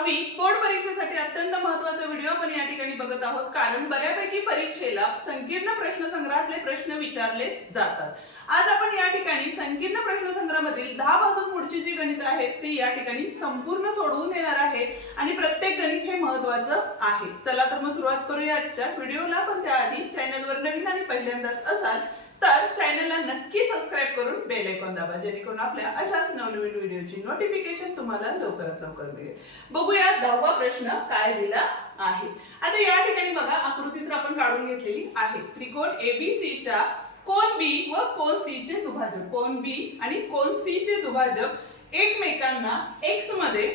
10वी बोर्ड परीक्षेसाठी अत्यंत महत्त्वाचा व्हिडिओ आपण या ठिकाणी बघत आहोत, कारण बऱ्यापैकी परीक्षेला संकीर्ण प्रश्नसंग्रहातले प्रश्न विचारले जातात। आज आपण या ठिकाणी संकीर्ण प्रश्नसंग्रहामधील 10 पासून पुढची जी गणित आहेत ती या ठिकाणी संपूर्ण सोडवून येणार आहे आणि प्रत्येक गणित हे महत्त्वाचं आहे। चला तर मग सुरुवात करूया आजच्या व्हिडिओला। पण त्याआधी चॅनलवर नवीन आणि पहिल्यांदाच असाल तर चॅनलला नक्की सबस्क्राइब करून बेल आयकॉन दाबा, जेणेकरून आपल्या अशाच नवनवीन व्हिडिओची नोटिफिकेशन तुम्हाला लवकरात लवकर मिळेल। बघूया 10वा प्रश्न काय दिला आहे। आता या ठिकाणी बघा आकृती तर आपण काढून घेतलेली आहे। त्रिकोण ABC च्या कोन B व कोन C चे दुभाजक, कोन B आणि कोन C चे दुभाजक एकमेकांना x मध्ये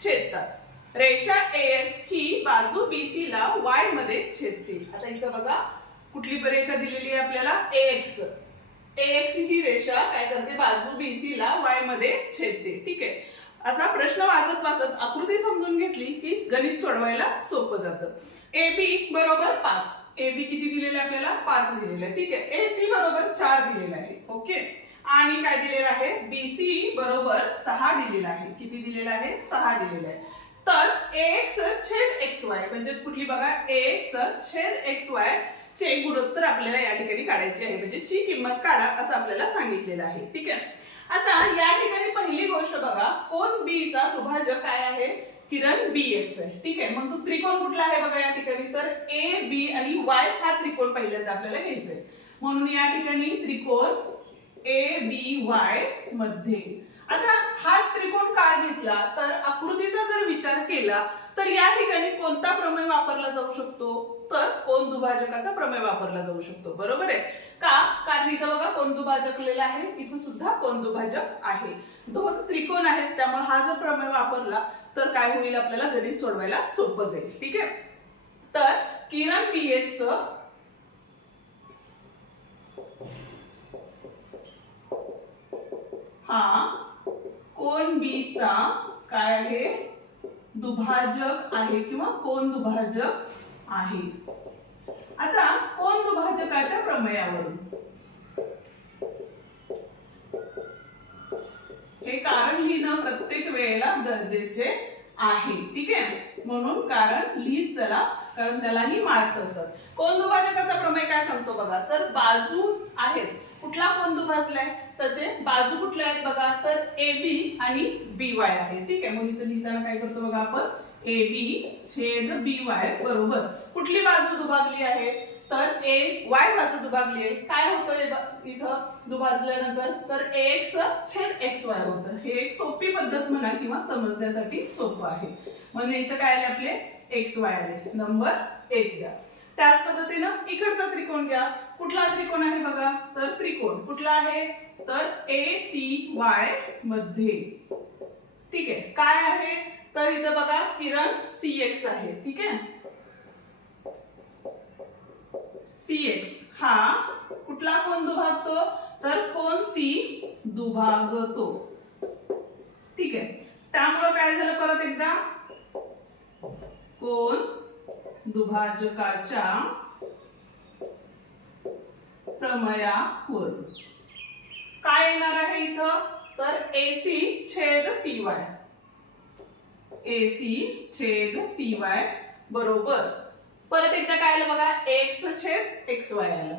छेदतात। रेषा AX ही बाजू BC ला y मध्ये छेदते। आता इथं बघा कुठली रेषा दिलेली आहे आपल्याला, AX ही रेषा काय करते, बाजू BC ला y मध्ये छेदते। ठीक आहे, असा प्रश्न वाचत वाचत आकृती समजून घेतली की गणित सोडवायला सोपं जातं। AB बरोबर 5, AB किती दिलेले आपल्याला, 5 दिलेले आहे। ठीक आहे, AC बरोबर 4 दिलेला आहे। ओके, आणि काय दिलेलं आहे, BC बरोबर 6 दिलेला आहे। किती दिलेला आहे, 6 दिलेला आहे। तर AX छेद XY म्हणजे कुठली बघा, AX छेद XY चे गुणोत्तर आपल्याला या ठिकाणी काढायचे आहे, म्हणजे ची किंमत काढा असं आपल्याला सांगितलेलं आहे। ठीक आहे, आता या ठिकाणी पहिली गोष्ट बघा, कोन B चा दुभाजक काय आहे, किरण BX आहे। ठीक आहे, मग तो त्रिकोण कुठला आहे बघा या ठिकाणी, तर AB आणि Y हा त्रिकोण पहिल्यांदा आपल्याला घ्यायचा आहे। म्हणून या ठिकाणी त्रिकोण ABY मध्ये, आता हाच त्रिकोण का घेतला तर आकृतीचा जर विचार केला तर या ठिकाणी कोणता प्रमेय वापरला जाऊ शकतो, तर कोन दुभाजकाचा प्रमेय वापरला जाऊ शकतो। बरोबर आहे का, कारण इथं बघा कोन दुभाजकलेला आहे, इथं सुद्धा कोन दुभाजक आहे, दोन त्रिकोण आहेत, त्यामुळे हा जर प्रमेय वापरला तर काय होईल, आपल्याला गणित सोडवायला सोपं जाईल। ठीक आहे, तर किरण BX हा कोन B चा काय आहे, दुभाजक आहे किंवा कोन दुभाजक आहे। आता कोन दुभाजकाच्या प्रमेयावरून हे कारण लिहिणं प्रत्येक वेळेला गरजेचे आहे। ठीक आहे, म्हणून कारण लिहित चला, कारण त्यालाही मार्क्स असतात। कोन दुभाजकाचा प्रमेय काय सांगतो बघा, तर बाजू आहेत, कुठला कोन दुभाजलाय त्याचे बाजू कुठल्या आहेत बघा, तर AB आणि BY आहे। ठीक आहे, मग इथं लिहिताना काय करतो बघा आपण, AB छेद BY बरोबर कुठली बाजू दुभागली आहे, तर Y बाजू दुभागली आहे। काय होतं इथं दुभाजल्यानंतर, तर AX छेद XY होतं। हे एक सोपी पद्धत म्हणा किंवा समजण्यासाठी सोपं आहे, म्हणून इथं काय आले आपले XY आले, नंबर 1 द्या। त्याच पद्धतीनं इकडचा त्रिकोण घ्या, कुठला त्रिकोण आहे बघा, तर त्रिकोण कुठला आहे, तर ACY मध्ये। ठीक आहे, काय आहे, तर इथं बघा किरण CX आहे। ठीक आहे, CX हा कुठला कोन दुभागतो, तर कोन C दुभागतो। ठीक आहे, त्यामुळे काय झालं, परत एकदा कोन दुभाजकाच्या प्रमेयावरून काय येणार आहे इथं, तर AC छेद CY, AC छेद CY बरोबर परत एकदा काय आलं बघा, X छेद XY आलं,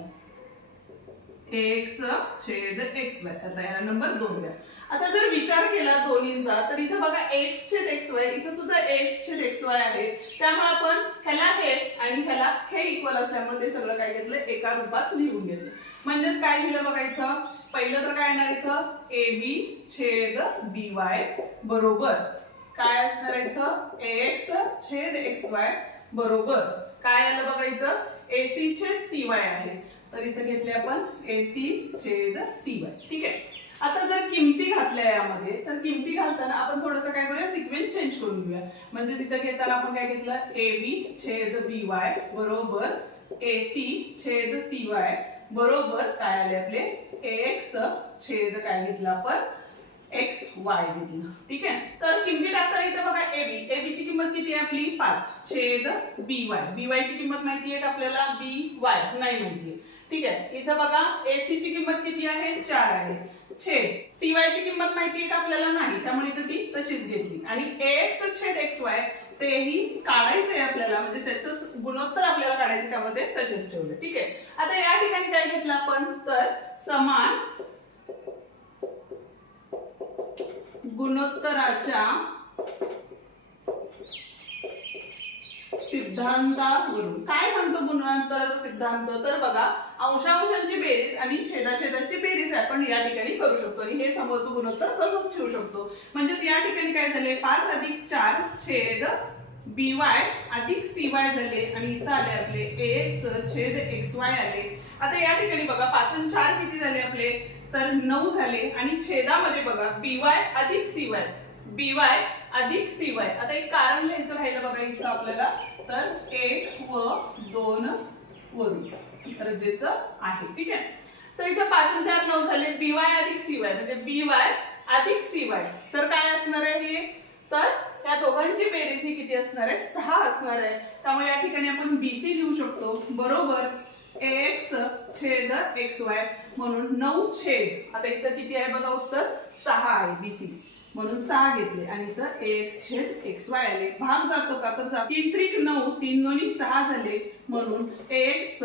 X छेद XY। आता याला नंबर 2 द्या। आता जर विचार केला दोन्हींचा, तर इथं बघा X छेद XY, इथं सुद्धा X छेद XY आहे, त्यामुळे आपण ह्याला हे आणि ह्याला हे इक्वल असल्यामुळे ते सगळं काय घेतलं, एका रूपात लिहून घेतलं। म्हणजेच काय लिहिलं बघा, इथं पहिलं तर काय येणार, इथं AB छेद BY बरोबर काय असणार, इथं AX छेद XY बरोबर काय आलं बघा, इथं AC छेद CY आहे, तर इथं घेतले आपण AC छेद CY। ठीक आहे, आता जर किमती घातल्या यामध्ये, तर किमती घालताना आपण थोडंसं काय करूया, सिक्वेन्स चेंज करून घेऊया। म्हणजे तिथं घेताना आपण काय घेतलं, AB छेद BY बरोबर AC छेद CY बरोबर काय आले आपले AX छेद काय घेतलं आपण, XY घेतलं। ठीक आहे, तर किमती टाकताना इथं बघा AB ची किंमत किती आहे आपली, 5 छेद BY, BY ची किंमत माहिती आहे का आपल्याला, BY नाही माहिती आहे। ठीक आहे, इथं बघा AC ची किंमत किती आहे 4 आहे, छेद CY ची किंमत माहिती आहे का आपल्याला नाही, त्यामुळे इथं ती तशीच घेतली आणि AX छेद XY तेही काढायचंय आपल्याला, म्हणजे त्याचं गुणोत्तर आपल्याला काढायचं, त्यामध्ये तसेच ठेवले. ठीक आहे, आता या ठिकाणी काय घेतलं आपण, तर समान गुणोत्तराच्या सिद्धांतावरून. काय सांगतो गुणोत्तराचा सिद्धांत, तर बघा अंशांशांची बेरीज आणि छेदाछेदाची बेरीज आपण या ठिकाणी करू शकतो आणि हे समोरचं गुणोत्तर तसंच ठेवू शकतो. म्हणजे या ठिकाणी काय झाले 5 अधिक 4 छेद BY अधिक CY झाले आणि इथं आले आपले AX छेद XY आले. आता या ठिकाणी बघा 5 आणि 4 किती झाले आपले, तर 9 झाले आणि छेदामध्ये बघा BY अधिक CY, BY अधिक CY. आता एक कारण लिहायचं राहिलं बघा इथं आपल्याला, तर 1 व 2 वरून गरजेचं आहे. ठीक आहे, तर इथं 5 आणि 4 9 झाले, BY अधिक CY म्हणजे BY अधिक CY, तर काय असणार आहे हे, तर या दोघांची बेरीज ही किती असणार आहे 6 असणार आहे. त्यामुळे या ठिकाणी आपण BC लिहू शकतो बरोबर AX छेद XY म्हणून 9 छेद, आता इथं किती आहे बघा उत्तर 6 आहे BC म्हणून 6 घेतले आणि इथं AX छेद XY आले. भाग जातो का, तर 3 त्रिक 9 3 दोन्ही 6 झाले म्हणून AX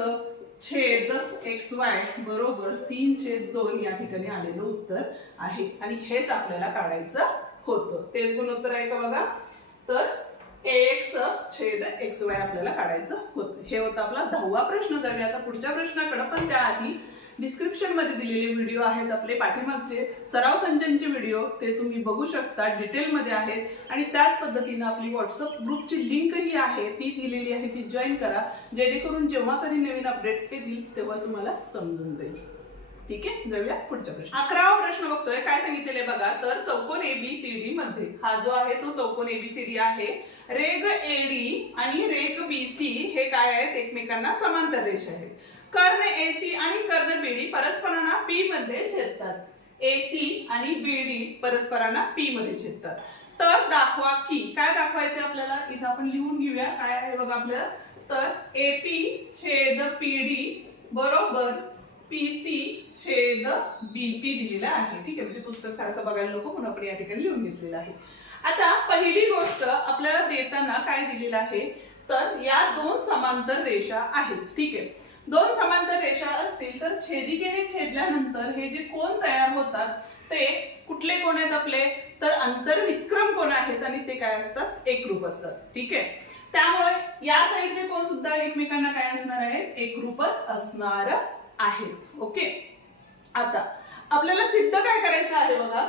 छेद XY बरोबर 3 छेद 2 या ठिकाणी आलेलं उत्तर आहे आणि हेच आपल्याला काढायचं होतं. तेच गुणोत्तर आहे का बघा, तर AX छेद XY आपल्याला काढायचं होतं. हे होतं आपला 10वा प्रश्न. जाऊया आता पुढच्या प्रश्नाकडे, पण त्याआधी डिस्क्रिप्शन मध्ये दिलेले व्हिडिओ आहेत आपले पाठीमागचे सराव संचांचे व्हिडिओ, ते तुम्ही बघू शकता, डिटेल मध्ये आहेत आणि त्याच पद्धतीने आपली व्हॉट्सअप ग्रुपची लिंक ही आहे, ती दिलेली आहे, ती जॉईन करा, जेणेकरून जेव्हा कधी नवीन अपडेट येतील तेव्हा तुम्हाला समजून जाईल. ठीक आहे, जाऊया पुढच्या प्रश्न. 11वा प्रश्न बघतोय. काय सांगितलेले बघा, तर चौकोन ABCD मध्ये हा जो आहे तो चौकोन ABCD आहे. रेघ AD आणि रेघ BC हे काय आहेत, एकमेकांना समांतर रेषा आहेत. कर्ण AC आणि कर्ण BD परस्परांना P मध्ये छेदतात. AC आणि BD परस्परांना P मध्ये छेदतात. तर दाखवा की, काय दाखवायचं आपल्याला, इथं आपण लिहून घेऊया काय आहे बघा आपल्याला, तर AP छेद PD बरोबर PC छेद BP दिलेला आहे. ठीक आहे, म्हणजे पुस्तक सारखं बघायला नको म्हणून आपण या ठिकाणी लिहून घेतलेलं आहे. आता पहिली गोष्ट आपल्याला देताना काय दिलेलं आहे, तर या दोन समांतर रेषा आहेत. ठीक आहे, दोन समांतर रेषा असतील तर छेदिकेने छेदल्यानंतर हे जे कोन तयार होतात ते कुठले कोन आहेत आपले, तर अंतर्विक्रम कोन आहेत आणि ते काय असतात, एकरूप असतात. ठीक आहे, त्यामुळे या साइडचे कोन सुद्धा एकमेकांना काय असणार आहे, एकरूपच असणार आहेत. ओके, आता आपल्याला सिद्ध काय करायचं आहे बघा,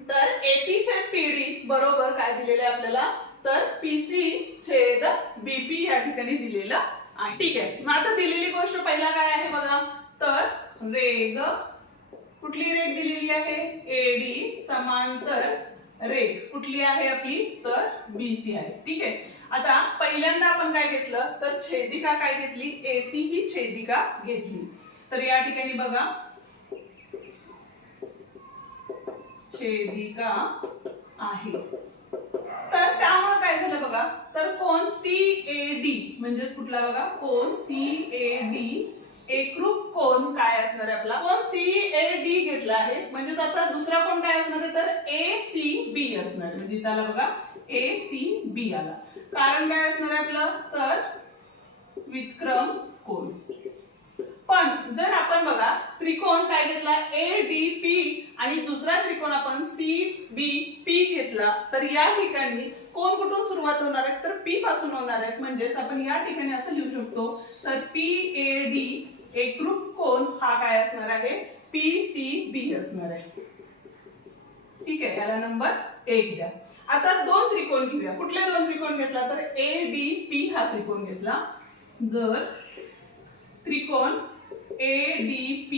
तर AP छेद PD बरोबर काय दिलेलं आहे आपल्याला, तर PC छेद BP या ठिकाणी दिलेलं आहे. ठीक आहे, मग आता दिलेली गोष्ट पहिला काय आहे बघा, तर रेघ, कुठली रेघ दिलेली आहे, AD समांतर रेघ कुठली आहे आपली, तर BC आहे. ठीक आहे, आता पहिल्यांदा आपण काय घेतलं, तर छेदिका काय घेतली, AC ही छेदिका घेतली. तर या ठिकाणी बघा छेदिका आहे, तर त्यामुळे काय झालं बघा, तर कोन CAD म्हणजेच कुठला बघा, कोन CAD एकरूप कोन काय असणार आहे आपला, कोन CAD घेतला आहे, म्हणजे आता दुसरा कोन काय असणार आहे, तर ACB असणार आहे. म्हणजे त्याला बघा ACB आला, कारण काय असणार आहे आपलं, तर व्युत्क्रम कोन. पण जर आपण बघा त्रिकोण काय घेतला ADP आणि दुसरा त्रिकोण आपण CBP घेतला, तर या ठिकाणी कोण कुठून सुरुवात होणार आहे, तर P पासून होणार आहे. म्हणजेच आपण या ठिकाणी असं लिहू शकतो, तर PAD एकरूप कोन हा काय असणार आहे, PCB असणार आहे. ठीक आहे, याला नंबर 1 द्या. आता दोन त्रिकोण घेऊया. कुठले दोन त्रिकोण घेतला, तर ADP हा त्रिकोण घेतला. जर त्रिकोण ADP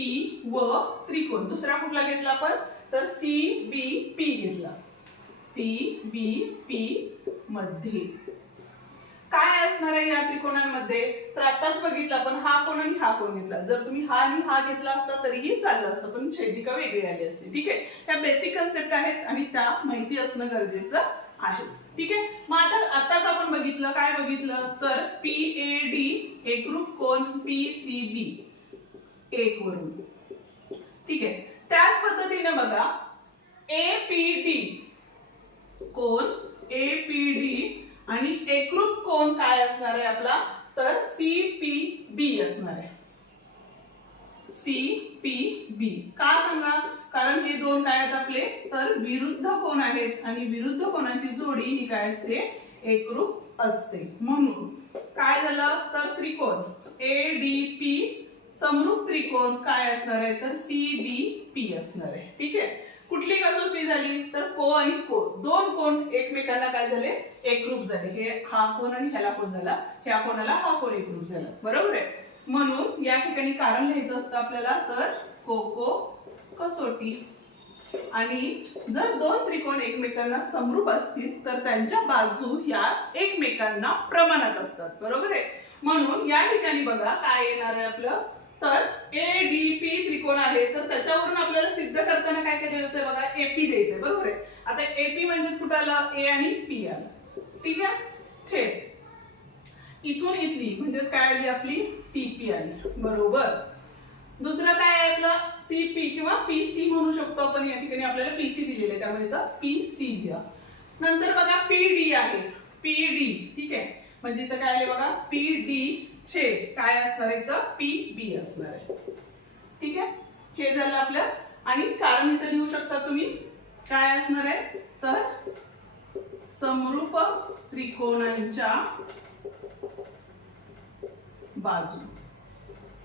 व त्रिकोण दुसरा कुठला घेतला आपण, तर CBP घेतला. CBP मध्ये काय असणार आहे या त्रिकोणांमध्ये, तर आताच बघितलं आपण हा कोण आणि हा कोण घेतला. जर तुम्ही हा आणि हा घेतला असता तरीही चाललं असतं, पण छेदिका वेगळी आली असते. ठीक आहे, त्या बेसिक कन्सेप्ट आहेत आणि त्या माहिती असणं गरजेचं आहे. ठीक आहे, मग आताच आपण बघितलं, काय बघितलं, तर PAD एकरूप कोन PCB 1 वरून. ठीक आहे. त्याच पद्धतीने बघा एपीडी कोन एपीडी आणि एकरूप कोन काय असणार आहे आपला, तर सीपीबी असणार आहे. सीपीबी का सांगा, कारण हे दोन काय आहेत आपले, तर विरुद्ध कोन आहेत आणि विरुद्ध कोनाची जोडी ही काय असते, एकरूप असते. म्हणून काय झालं, तर त्रिकोण एडीपी समरूप त्रिकोण काय असणार आहे, तर सीबीपी असणार आहे. ठीक आहे. कुठली कसोटी झाली, तर को आणि को, दोन कोण एकमेकांना काय झाले, एकरूप झाले. हे हा कोण आणि ह्याला कोण झाला, ह्या कोणाला हा कोण एकरूप झाला. बरोबर आहे. म्हणून या ठिकाणी कारण लिहायचं असतं आपल्याला, तर कोको कसोटी. आणि जर दोन त्रिकोण एकमेकांना समरूप असतील तर त्यांच्या बाजू ह्या एकमेकांना प्रमाणात असतात. बरोबर आहे. म्हणून या ठिकाणी बघा काय येणार आहे आपलं, तर एडीपी त्रिकोण आहे, तर त्याच्यावरून आपल्याला सिद्ध करताना काय करायचंय बघा, एपी द्यायचंय. बरोबर आहे. आता एपी म्हणजेच कुठं आलं, ए आणि पी आलं. ठीक आहे. छेद इथून इथली म्हणजेच काय आली आपली, सीपी आली. बरोबर. दुसरं काय आहे आपलं, सीपी किंवा पीसी म्हणू शकतो आपण. या ठिकाणी आपल्याला पीसी दिलेलं आहे त्यामुळे इथं पीसी लिहा. नंतर बघा पीडी आहे, पीडी. ठीक आहे. म्हणजे इथं काय आले बघा, पीडी छेद काय असणार आहे, इथं पीबी असणार आहे. ठीक आहे. हे झालं आपलं. आणि कारण इथं लिहू शकता तुम्ही, काय असणार आहे, तर समरूप त्रिकोणांच्या बाजू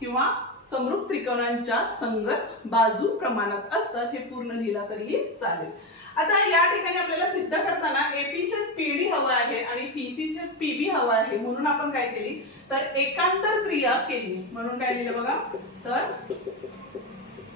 किंवा समरूप त्रिकोणांच्या संगत बाजू प्रमाणात असतात. हे पूर्ण लिहिला तरीही चालेल. आता या ठिकाणी आपल्याला सिद्ध करताना एपी छेद पीडी हवं आहे आणि पीसी छेद पीबी हवं आहे. म्हणून आपण काय केली, तर एकांतर क्रिया केली. म्हणून काय लिहिलं बघा, तर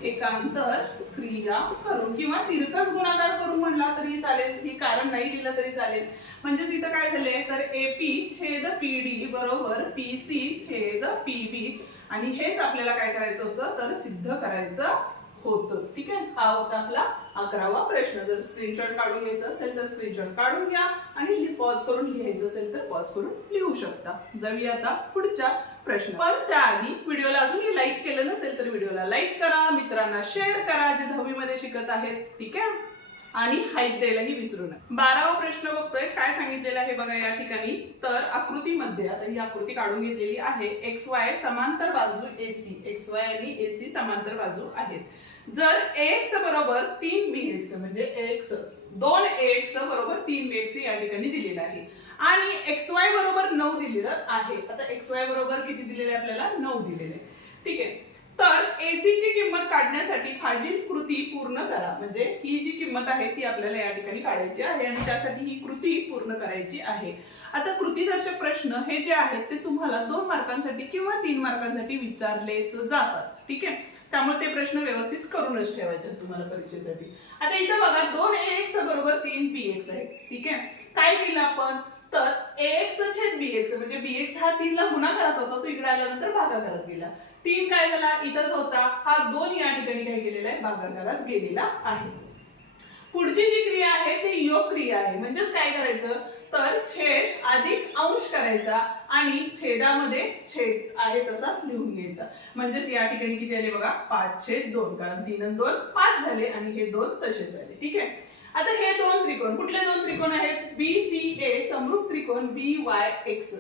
एकांतर क्रिया करून किंवा तिरकस गुणाकार करून म्हणला तरी चालेल. ही कारण नाही लिहिलं तरी चालेल. म्हणजे इथं काय झाले, तर एपी छेद पीडी बरोबर पीसी छेद पीबी. आणि हेच आपल्याला काय करायचं होतं, तर सिद्ध करायचं होतं. ठीक आहे. हा होता आपला 11वा प्रश्न. जर स्क्रीनशॉट काढून घ्यायचा असेल तर स्क्रीनशॉट काढून घ्या आणि पॉज करून लिहायचं असेल तर पॉज करून लिहू शकता. जाऊया आता पुढच्या प्रश्न. पण त्याआधी व्हिडिओला अजूनही लाईक केलं नसेल तर व्हिडिओला लाईक करा, मित्रांना शेअर करा जे 10वी मध्ये शिकत आहेत. ठीक आहे. आणि हाईप द्यायलाही विसरू नका. 12वा प्रश्न बघतोय. काय सांगितलेलं आहे बघा या ठिकाणी, तर आकृतीमध्ये, आता ही आकृती काढून घेतलेली आहे. एक्स वाय समांतर बाजू एसी, एक्स वाय आणि एसी समांतर बाजू आहेत. जर एक्स बरोबर 3bx म्हणजे एक्स 2x बरोबर 3bx या ठिकाणी दिलेलं आहे आणि xy बरोबर 9 दिलेलं आहे. आता xy बरोबर किती दिलेले आपल्याला, 9 दिलेले. ठीक आहे. तर एसी ची किंमत काढण्यासाठी खालील कृती पूर्ण करा. म्हणजे ही जी किंमत आहे ती आपल्याला या ठिकाणी काढायची आहे आणि त्यासाठी ही कृती पूर्ण करायची आहे. आता कृतीदर्शक प्रश्न हे जे आहेत ते तुम्हाला 2 मार्कांसाठी किंवा 3 मार्कांसाठी विचारलेच जातात. ठीक आहे. त्यामुळे ते प्रश्न व्यवस्थित करूनच ठेवायचे तुम्हाला परीक्षेसाठी. आता इथं बघा 2ax बरोबर 3bx आहे. ठीक आहे. काय केलं आपण, तर ax छेद bx म्हणजे bx हा 3 ला गुणाकारात होता, तो इकडे आल्यानंतर भागाकारात गेला. 3 काय झाला, इथंच होता, हा 2 या ठिकाणी काय केलेला आहे, भागाकारात गेलेला आहे. पुढची जी क्रिया आहे ती योग क्रिया आहे. म्हणजेच काय करायचं, तर छेद अधिक अंश करायचा आणि छेदामध्ये छेद आहे तसाच लिहून घ्यायचा. म्हणजेच या ठिकाणी किती आले बघा, 5/2, कारण 3 आणि 2 5 झाले आणि हे 2 तसेच झाले. ठीक आहे. आता हे दोन त्रिकोण, कुठले दोन त्रिकोण आहेत, BCA समरूप त्रिकोण BYX.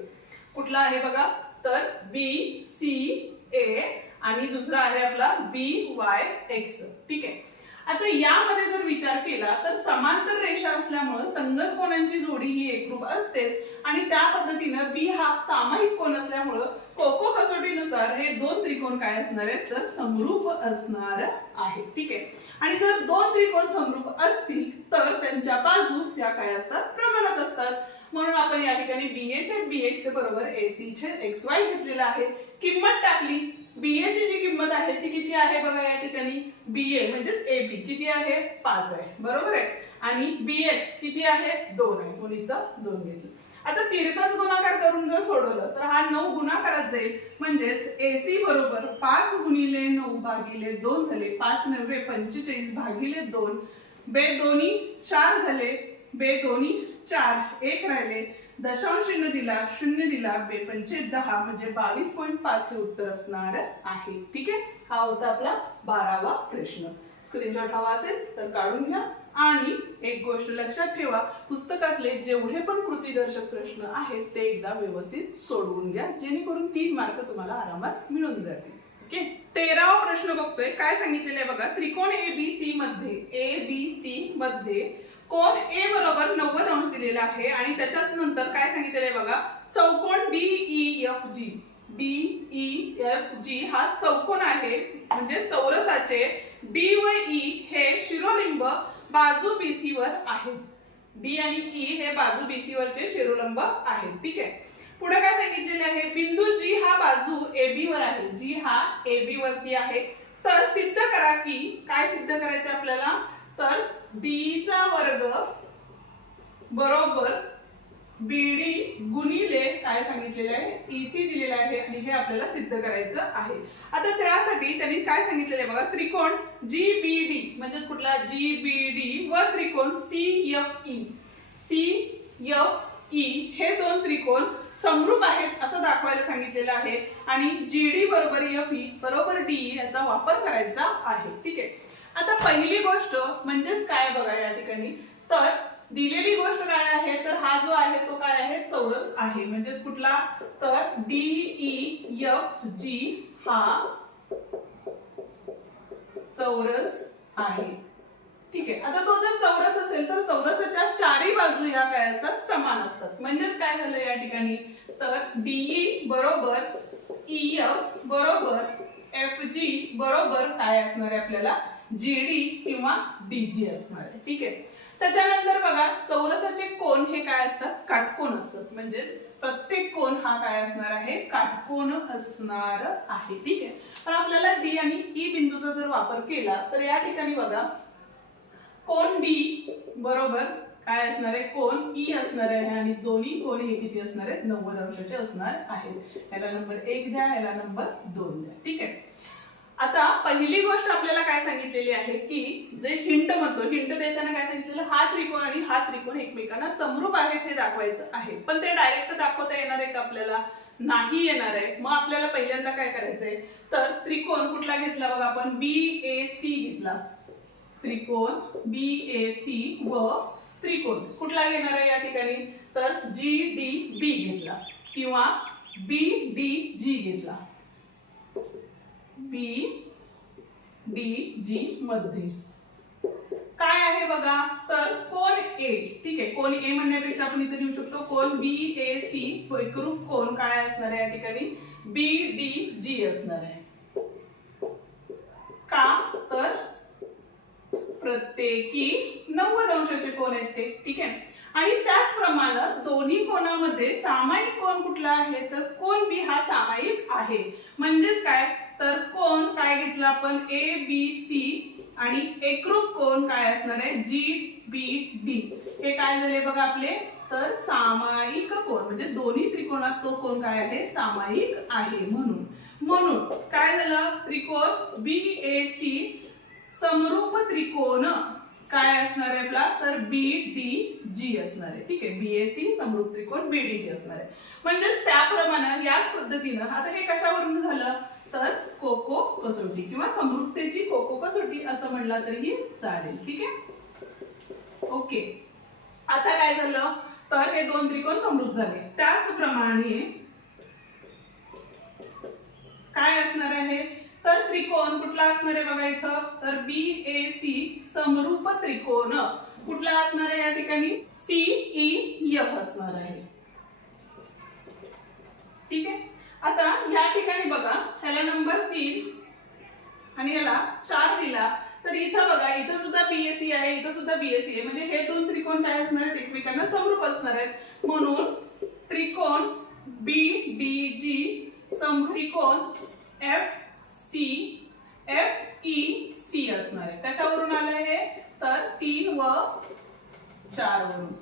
कुठला आहे बघा, तर BCA आणि दुसरा आहे आपला BYX. ठीक आहे. आता यामध्ये जर विचार केला तर समांतर रेषा असल्यामुळे संगत कोणांची जोडी ही एकरूप असते आणि त्या पद्धतीने बी हा सामायिक कोन असल्यामुळे कोको कसोटीनुसार हे दोन त्रिकोण काय असणार आहेत, तर समरूप असणार आहे. ठीक आहे. आणि जर दोन त्रिकोण समरूप असतील तर त्यांच्या बाजू या काय असतात, प्रमाणात असतात. म्हणून आपण या ठिकाणी BA छेद BX बरोबर AC छेद XY घेतलेला आहे. किंमत टाकली, BA ची जी किंमत आहे ती किती आहे बघा या ठिकाणी, BA म्हणजे AB किती आहे, 5 आहे. बरोबर आहे. आणि BX किती आहे, 2 आहे. म्हणून इथं 2 घेतलं. आता तिरकस गुणाकार करून जर सोडवलं तर हा 9 गुणाकारात जाईल. म्हणजेच AC बरोबर 5 गुणिले 9 भागिले 2 झाले. 5 9 45 भागिले 2. बे दोन्ही 4 झाले. बे दोन्ही 4, 1 राहिले. दशांश चिन्ह दिला, शून्य दिला, बेपंचे 10 म्हणजे 22.5 हे उत्तर असणार आहे. ठीक आहे, हा होता आपला 12वा प्रश्न. स्क्रीनशॉट हवा असेल तर काढून घ्या. आणि एक गोष्ट लक्षात ठेवा, पुस्तकातले जेवढे पण कृतीदर्शक प्रश्न आहेत ते एकदा व्यवस्थित सोडवून घ्या, जेणेकरून 3 मार्क तुम्हाला आरामात मिळून जातील. ओके, 13वा प्रश्न बघतोय. काय सांगितलेलं आहे बघा, त्रिकोण एबीसी मध्ये कोण ए बरोबर 90 अंश दिलेला आहे आणि त्याच्याच नंतर काय सांगितलेलं आहे बघा, चौकोन DEFG हा चौकोन आहे, म्हणजे चौरसाचे डी व ई हे शिरोलिंब बाजू बीसी वर आहेत. डी आणि ई हे बाजू बीसी वरचे शिरोलंब आहेत. ठीक आहे, पुढे काय सांगितलेले आहे, बिंदू जी हा बाजू AB वर आहे, जी हा AB वरती आहे. तर सिद्ध करा की, काय सिद्ध करायचं आपल्याला, तर D चा वर्ग बरोबर BD गुणिले काय सांगितलेले आहे, EC दिलेला आहे आणि हे आपल्याला सिद्ध करायचं आहे. आता त्यासाठी त्यांनी काय सांगितलेले बघा, त्रिकोण GBD म्हणजे कुठला GBD व त्रिकोण CFE हे दोन त्रिकोण समरूप आहेत असं दाखवायला सांगितलेलं आहे आणि GD बरोबर FE बरोबर DE याचा वापर करायचा आहे. ठीक आहे, आता पहिली गोष्ट म्हणजेच काय बघा या ठिकाणी, तर दिलेली गोष्ट काय आहे, तर हा जो आहे तो काय आहे, चौरस आहे. म्हणजेच कुठला, तर DEFG हा चौरस आहे. ठीक आहे, आता तो जर चौरस असेल तर चौरसाच्या चारही बाजू ह्या काय असतात, समान असतात. म्हणजेच काय झालं या ठिकाणी, तर DE बरोबर EF बरोबर FG बरोबर काय असणार आहे आपल्याला, GD किंवा DG असणार आहे. ठीक आहे, त्याच्यानंतर बघा, चौरसाचे कोन हे काय असतात, काटकोन असतात. म्हणजे प्रत्येक कोन हा काय असणार आहे, काटकोन असणार आहे. ठीक आहे, पण आपल्याला D आणि E बिंदूचा जर वापर केला तर या ठिकाणी बघा, कोन D बरोबर काय असणार आहे, कोन E असणार आहे आणि दोन्ही कोन हे किती असणार आहेत, 90 अंशाचे असणार आहेत. याला नंबर 1 द्या, याला नंबर 2 द्या. ठीक आहे, आता पहिली गोष्ट आपल्याला काय सांगितलेली आहे की, जे हिंट म्हणतो, हिंट देताना काय सांगितलेलं, हा त्रिकोण आणि हा त्रिकोण एकमेकांना समरूप आहेत हे दाखवायचं आहे. पण ते डायरेक्ट दाखवता येणार आहे का आपल्याला, नाही येणार आहे. मग आपल्याला पहिल्यांदा काय करायचंय, तर त्रिकोण कुठला घेतला बघा आपण, BAC घेतला, त्रिकोण BAC व त्रिकोण कुठला घेणार आहे या ठिकाणी, तर GDB घेतला किंवा BDG घेतला. BDG मध्ये काय आहे बघा, तर कोन A. ठीक आहे, कोन A म्हणण्यापेक्षा आपण इथे लिहू शकतो कोन BAC एकरूप कोन काय असणार आहे या ठिकाणी, BDG असणार आहे. का, तर प्रत्येकी 90 अंशाचे कोन आहेत ते. ठीक आहे, आणि त्याचप्रमाणे दोन्ही कोणामध्ये सामायिक कोन कुठला आहे, तर कोन B हा सामायिक आहे. म्हणजेच काय, तर कोन काय घेतला आपण, ABC आणि एकरूप कोन काय असणार आहे, GBD. हे काय झाले बघा आपले, तर सामायिक कोन, म्हणजे दोन्ही त्रिकोणात तो कोन काय आहे, सामायिक आहे. म्हणून काय झालं, त्रिकोण BAC समरूप त्रिकोण काय असणार आहे आपला, तर BDG असणार आहे. ठीक आहे, BAC समरूप त्रिकोण BDG असणार आहे. म्हणजे त्याप्रमाणे याच पद्धतीनं आता हे कशावरून झालं, तर कोको कसोटी किंवा समरूपतेची कोको कसोटी असं म्हणलं तरीही चालेल. ठीक आहे, ओके. आता काय झालं, तर हे दोन त्रिकोण समरूप झाले. त्याचप्रमाणे काय असणार आहे, तर त्रिकोण कुठला असणार आहे बघा इथं, तर BAC समरूप त्रिकोण कुठला असणार आहे या ठिकाणी, CEF असणार आहे. ठीक आहे, आता या ठिकाणी बघा, ह्याला नंबर 3 आणि याला 4 दिला, तर इथं बघा, इथं सुद्धा BAC आहे, इथं सुद्धा BAC आहे. म्हणजे हे दोन त्रिकोण काय असणार आहेत, एकमेकांना समरूप असणार आहेत. म्हणून त्रिकोण BDG त्रिकोण FEC असणार आहे. कशावरून आलं हे, तर 3 व 4 वरून.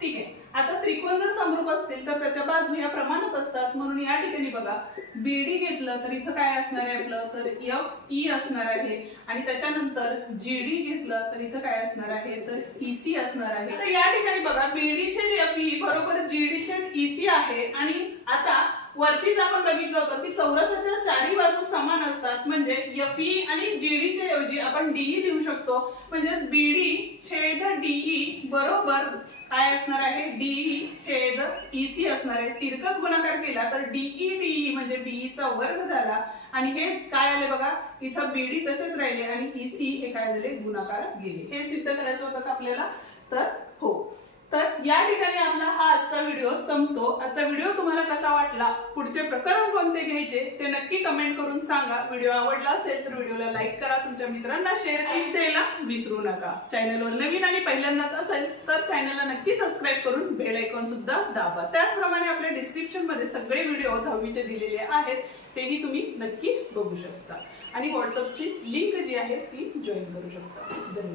ठीक आहे, आता त्रिकोण जर समरूप असतील तर त्याच्या बाजू या प्रमाणात असतात. म्हणून या ठिकाणी बघा, BD घेतलं तर इथं काय असणार आहे आपलं, तर FE असणार आहे आणि त्याच्यानंतर GD घेतलं तर इथं काय असणार आहे, तर EC असणार आहे. तर या ठिकाणी बघा, BD चे FE बरोबर जीडीशन ईसी आहे आणि आता वरतीच आपण बघितलं होतं की चौरसाच्या चारी बाजू समान असतात, म्हणजे एफई आणि जीडीच्या ऐवजी आपण डीई लिहू शकतो. म्हणजे बीडी छेद डीई बरोबर काय असणार आहे, डीई छेद ईसी असणार आहे. तिरकस गुणाकार केला तर डीई डीई म्हणजे बीई चा वर्ग झाला आणि हे काय आले बघा, इथं बीडी तसेच राहिले आणि ईसी हे काय झाले, गुणाकारात गेले. हे सिद्ध करायचं होतं का आपल्याला, तर हो. तर या ठिकाणी आपला हा आजचा व्हिडिओ संपतो. आजचा व्हिडिओ तुम्हाला कसा वाटला, पुढचे प्रकरण कोणते घ्यायचे ते नक्की कमेंट करून सांगा. व्हिडिओ आवडला असेल तर व्हिडिओला लाईक करा, तुमच्या मित्रांना शेअर द्यायला विसरू नका. चॅनलवर नवीन आणि पहिल्यांदाच असेल तर चॅनलला नक्की सबस्क्राईब करून बेल आयकॉन सुद्धा दाबा. त्याचप्रमाणे आपल्या डिस्क्रिप्शन मध्ये सगळे व्हिडिओ 10वीचे दिलेले आहेत, तेही तुम्ही नक्की बघू शकता आणि व्हॉट्सअपची लिंक जी आहे ती जॉईन करू शकता. धन्यवाद.